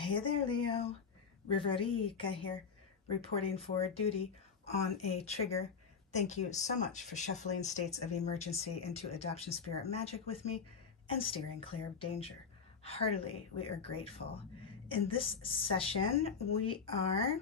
Hey there, Leo. Riverica here, reporting for duty on a trigger. Thank you so much for shuffling states of emergency into adoption spirit magic with me and steering clear of danger. Heartily, we are grateful. In this session, we are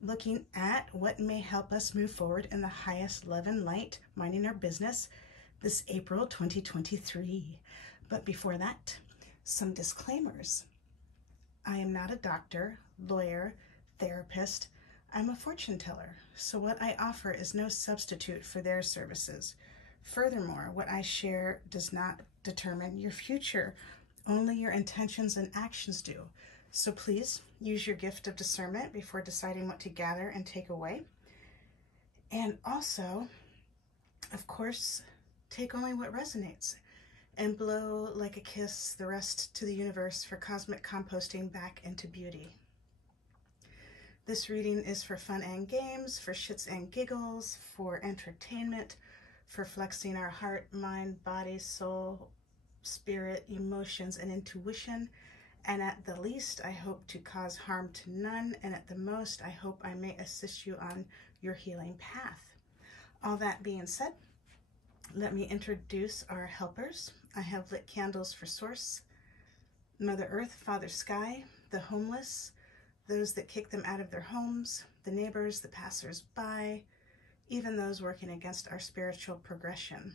looking at what may help us move forward in the highest love and light, minding our business, this April 2023. But before that, some disclaimers. I am not a doctor, lawyer, therapist. I'm a fortune teller, so what I offer is no substitute for their services. Furthermore, what I share does not determine your future. Only your intentions and actions do. So please use your gift of discernment before deciding what to gather and take away. And also, of course, take only what resonates and blow like a kiss the rest to the universe for cosmic composting back into beauty. This reading is for fun and games, for shits and giggles, for entertainment, for flexing our heart, mind, body, soul, spirit, emotions, and intuition. And at the least, I hope to cause harm to none. And at the most, I hope I may assist you on your healing path. All that being said, let me introduce our helpers. I have lit candles for Source, Mother Earth, Father Sky, the homeless, those that kick them out of their homes, the neighbors, the passers-by, even those working against our spiritual progression.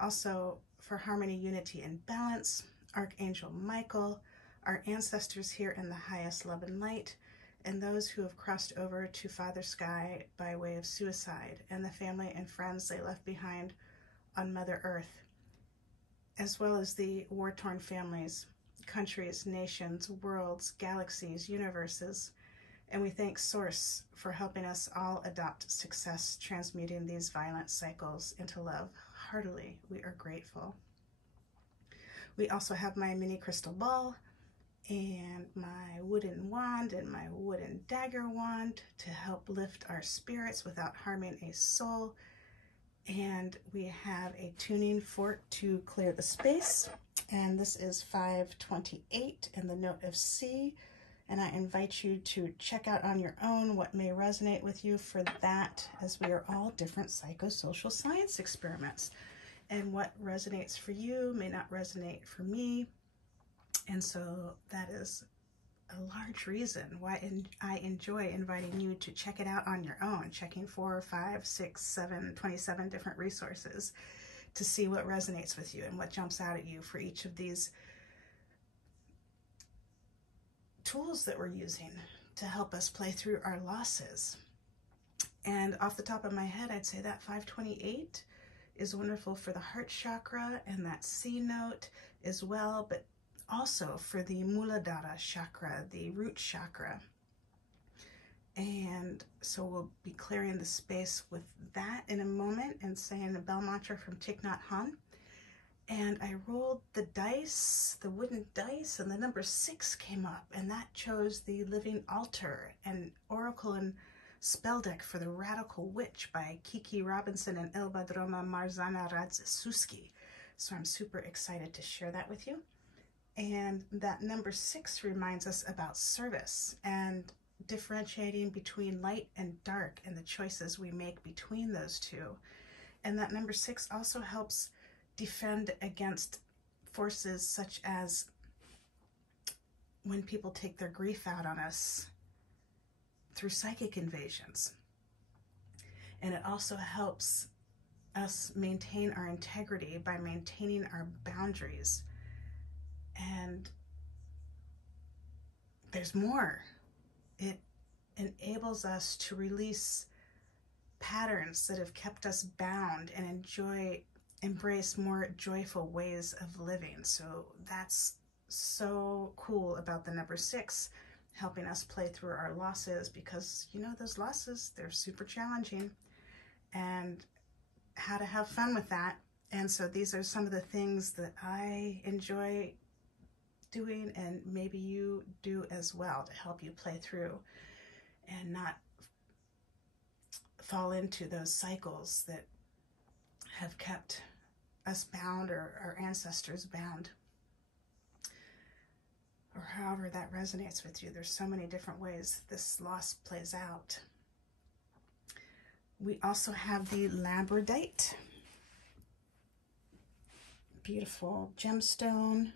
Also, for harmony, unity, and balance, Archangel Michael, our ancestors here in the highest love and light, and those who have crossed over to Father Sky by way of suicide, and the family and friends they left behind on Mother Earth, as well as the war-torn families, countries, nations, worlds, galaxies, universes. And we thank Source for helping us all adopt success, transmuting these violent cycles into love. Heartily, we are grateful. We also have my mini crystal ball and my wooden wand and my wooden dagger wand to help lift our spirits without harming a soul. And we have a tuning fork to clear the space. And this is 528 in the note of C. And I invite you to check out on your own what may resonate with you for that, as we are all different psychosocial science experiments. And what resonates for you may not resonate for me. And so that is a large reason why I enjoy inviting you to check it out on your own, checking 4, 5, 6, 7, 27 different resources to see what resonates with you and what jumps out at you for each of these tools that we're using to help us play through our losses. And off the top of my head, I'd say that 528 is wonderful for the heart chakra, and that C note as well, but also for the Muladhara chakra, the root chakra. And so we'll be clearing the space with that in a moment and saying the bell mantra from Thich Nhat Hanh. And I rolled the dice, the wooden dice, and the number 6 came up, and that chose the Living Altar, and Oracle and Spell Deck for the Radical Witch by Kiki Robinson and Ilbadroma Marzana Radzisuski. So I'm super excited to share that with you. And that number 6 reminds us about service and differentiating between light and dark and the choices we make between those two. And that number 6 also helps defend against forces such as when people take their grief out on us through psychic invasions. And it also helps us maintain our integrity by maintaining our boundaries. And there's more. It enables us to release patterns that have kept us bound and embrace more joyful ways of living. So that's so cool about the number 6, helping us play through our losses, because you know those losses, they're super challenging, and how to have fun with that. And so these are some of the things that I enjoy doing, and maybe you do as well, to help you play through and not fall into those cycles that have kept us bound, or our ancestors bound, or however that resonates with you. There's so many different ways this loss plays out. We also have the labradorite. Beautiful gemstone.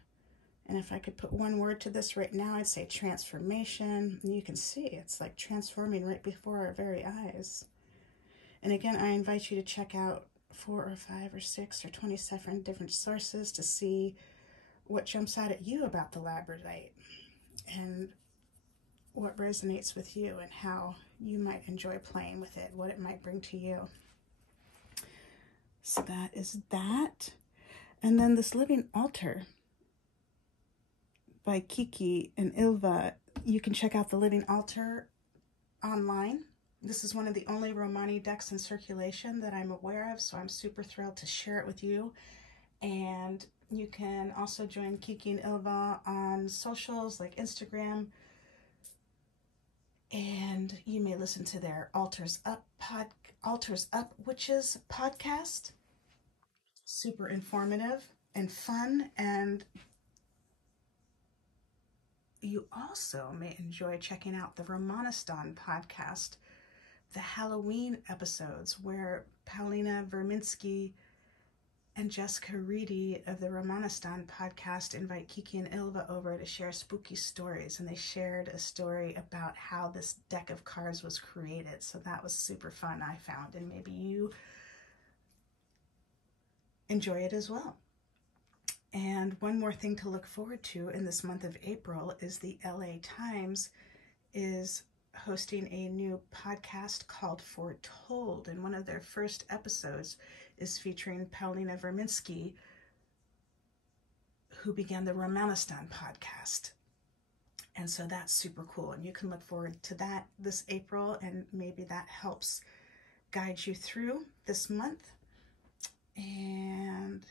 And if I could put one word to this right now, I'd say transformation. And you can see it's like transforming right before our very eyes. And again, I invite you to check out 4 or 5 or 6 or 27 different sources to see what jumps out at you about the labradorite and what resonates with you and how you might enjoy playing with it, what it might bring to you. So that is that. And then this living altar by Kiki and Ilva. You can check out the living altar online. This is one of the only Romani decks in circulation that I'm aware of, so I'm super thrilled to share it with you. And you can also join Kiki and Ilva on socials like Instagram, and you may listen to their Altars Up Witches podcast. Super informative and fun, and you also may enjoy checking out the Romanistan podcast, the Halloween episodes, where Paulina Verminsky and Jessica Reedy of the Romanistan podcast invite Kiki and Ilva over to share spooky stories. And they shared a story about how this deck of cards was created. So that was super fun, I found, and maybe you enjoy it as well. And one more thing to look forward to in this month of April is the LA Times is hosting a new podcast called Foretold, and one of their first episodes is featuring Paulina Verminsky, who began the Romanistan podcast. And so that's super cool, and you can look forward to that this April, and maybe that helps guide you through this month. And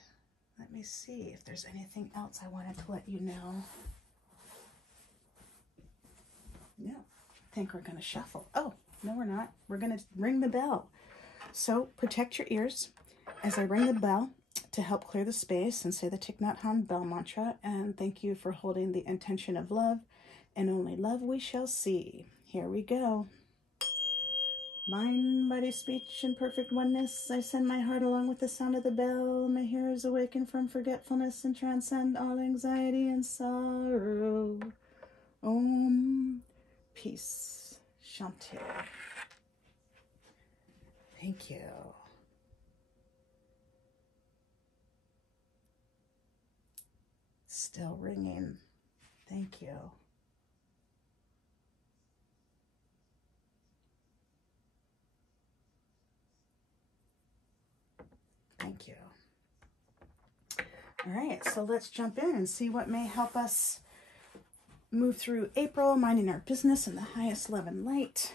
let me see if there's anything else I wanted to let you know. No, I think we're going to shuffle. Oh, no, we're not. We're going to ring the bell. So protect your ears as I ring the bell to help clear the space and say the Thich Nhat Hanh bell mantra. And thank you for holding the intention of love, and only love we shall see. Here we go. Mind, body, speech, in perfect oneness, I send my heart along with the sound of the bell. My hearers awaken from forgetfulness and transcend all anxiety and sorrow. Om. Peace. Shanti. Thank you. Still ringing. Thank you. Thank you. All right, so let's jump in and see what may help us move through April, minding our business in the highest love and light.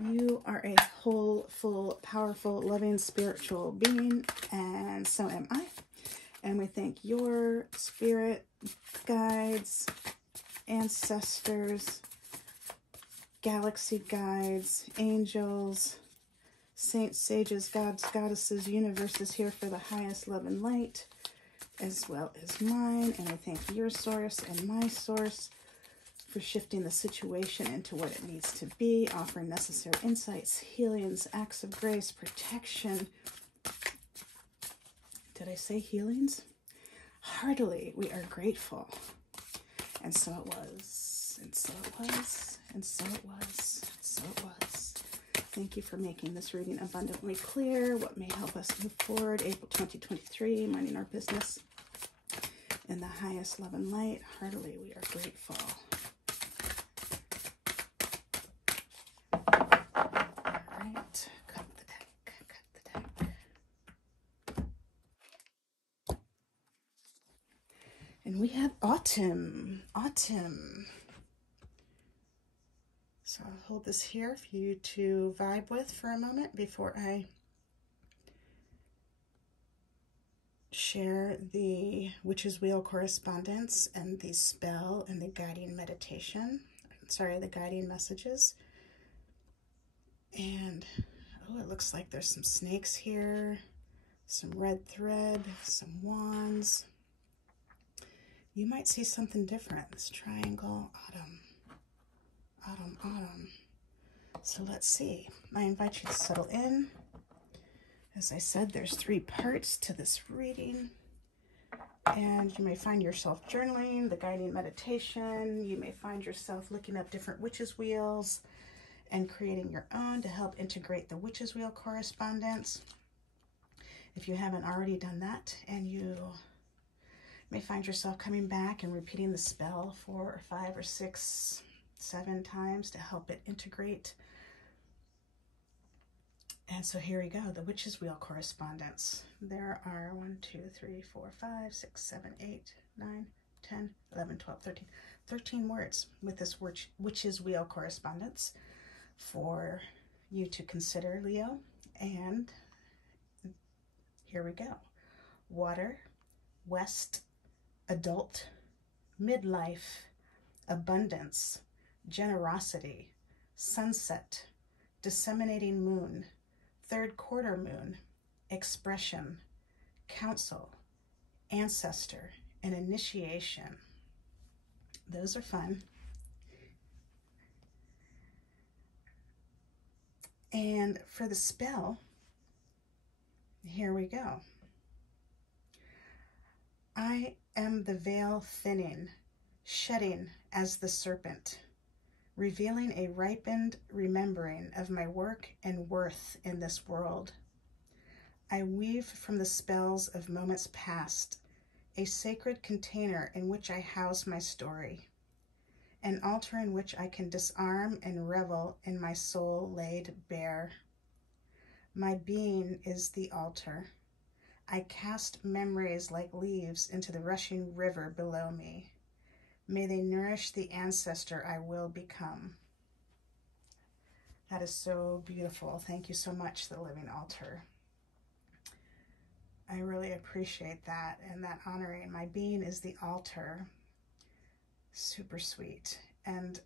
You are a whole, full, powerful, loving, spiritual being, and so am I. And we thank your spirit, guides, ancestors, galaxy guides, angels, saints, sages, gods, goddesses, universes here for the highest love and light, as well as mine. And I thank your source and my source for shifting the situation into what it needs to be, offering necessary insights, healings, acts of grace, protection. Did I say healings? Heartily, we are grateful. And so it was, and so it was, and so it was, and so it was. Thank you for making this reading abundantly clear. What may help us move forward, April 2023, minding our business in the highest love and light. Heartily, we are grateful. All right, cut the deck, cut the deck. And we have autumn, autumn. So I'll hold this here for you to vibe with for a moment before I share the Witch's Wheel correspondence and the spell and the guiding meditation. Sorry, the guiding messages. And, oh, it looks like there's some snakes here, some red thread, some wands. you might see something different. This triangle, autumn, autumn, autumn. So let's see. I invite you to settle in. As I said, there's 3 parts to this reading. And you may find yourself journaling, the guiding meditation. You may find yourself looking up different witches' wheels and creating your own to help integrate the witches' wheel correspondence. If you haven't already done that, and you may find yourself coming back and repeating the spell 4 or 5 or 6, 7 times to help it integrate. And so here we go, the witch's wheel correspondence. There are 1, 2, 3, 4, 5, 6, 7, 8, 9, 10, 11, 12, 13 words with this witch's wheel correspondence for you to consider, Leo. And here we go. Water, west, adult, midlife, abundance, generosity, sunset, disseminating moon, 3rd quarter moon, expression, counsel, ancestor, and initiation. Those are fun. And for the spell, here we go. I am the veil thinning, shedding as the serpent, revealing a ripened remembering of my work and worth in this world. I weave from the spells of moments past, a sacred container in which I house my story, an altar in which I can disarm and revel in my soul laid bare. My being is the altar. I cast memories like leaves into the rushing river below me. May they nourish the ancestor I will become. That is so beautiful. Thank you so much, the living altar. I really appreciate that, and that honoring. My being is the altar. Super sweet. And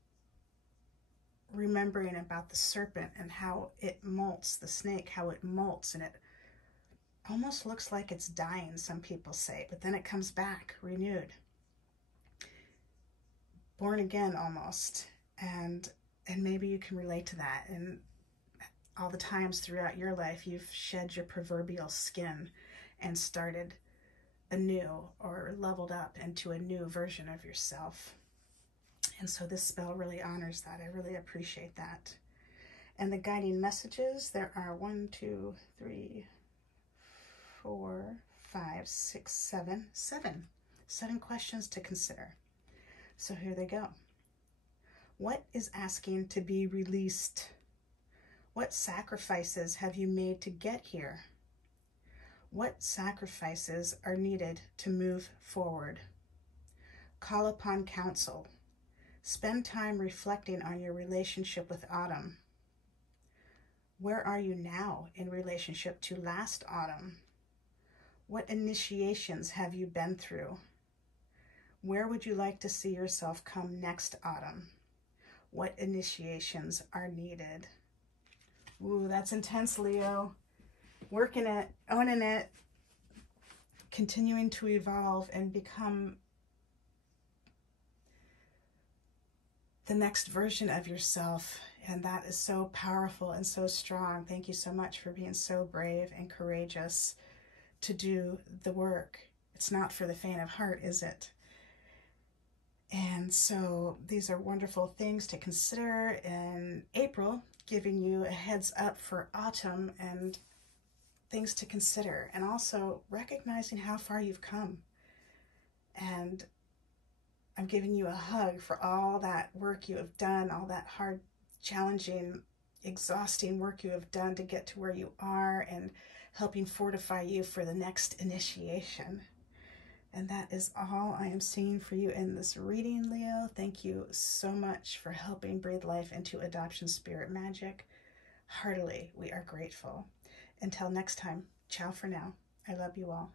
remembering about the serpent and how it molts, the snake, how it molts, and it almost looks like it's dying, some people say, but then it comes back renewed. Born again almost. And maybe you can relate to that. And all the times throughout your life you've shed your proverbial skin and started anew or leveled up into a new version of yourself. And so this spell really honors that. I really appreciate that. And the guiding messages, there are 1, 2, 3, 4, 5, 6, 7 questions to consider. So here they go. What is asking to be released? What sacrifices have you made to get here? What sacrifices are needed to move forward? Call upon counsel. Spend time reflecting on your relationship with autumn. Where are you now in relationship to last autumn? What initiations have you been through? Where would you like to see yourself come next autumn? What initiations are needed? Ooh, that's intense, Leo. Working it, owning it, continuing to evolve and become the next version of yourself. And that is so powerful and so strong. Thank you so much for being so brave and courageous to do the work. It's not for the faint of heart, is it? And so these are wonderful things to consider in April, giving you a heads up for autumn and things to consider, and also recognizing how far you've come. And I'm giving you a hug for all that work you have done, all that hard, challenging, exhausting work you have done to get to where you are, and helping fortify you for the next initiation. And that is all I am seeing for you in this reading, Leo. Thank you so much for helping breathe life into adoption spirit magic. Heartily, we are grateful. Until next time, ciao for now. I love you all.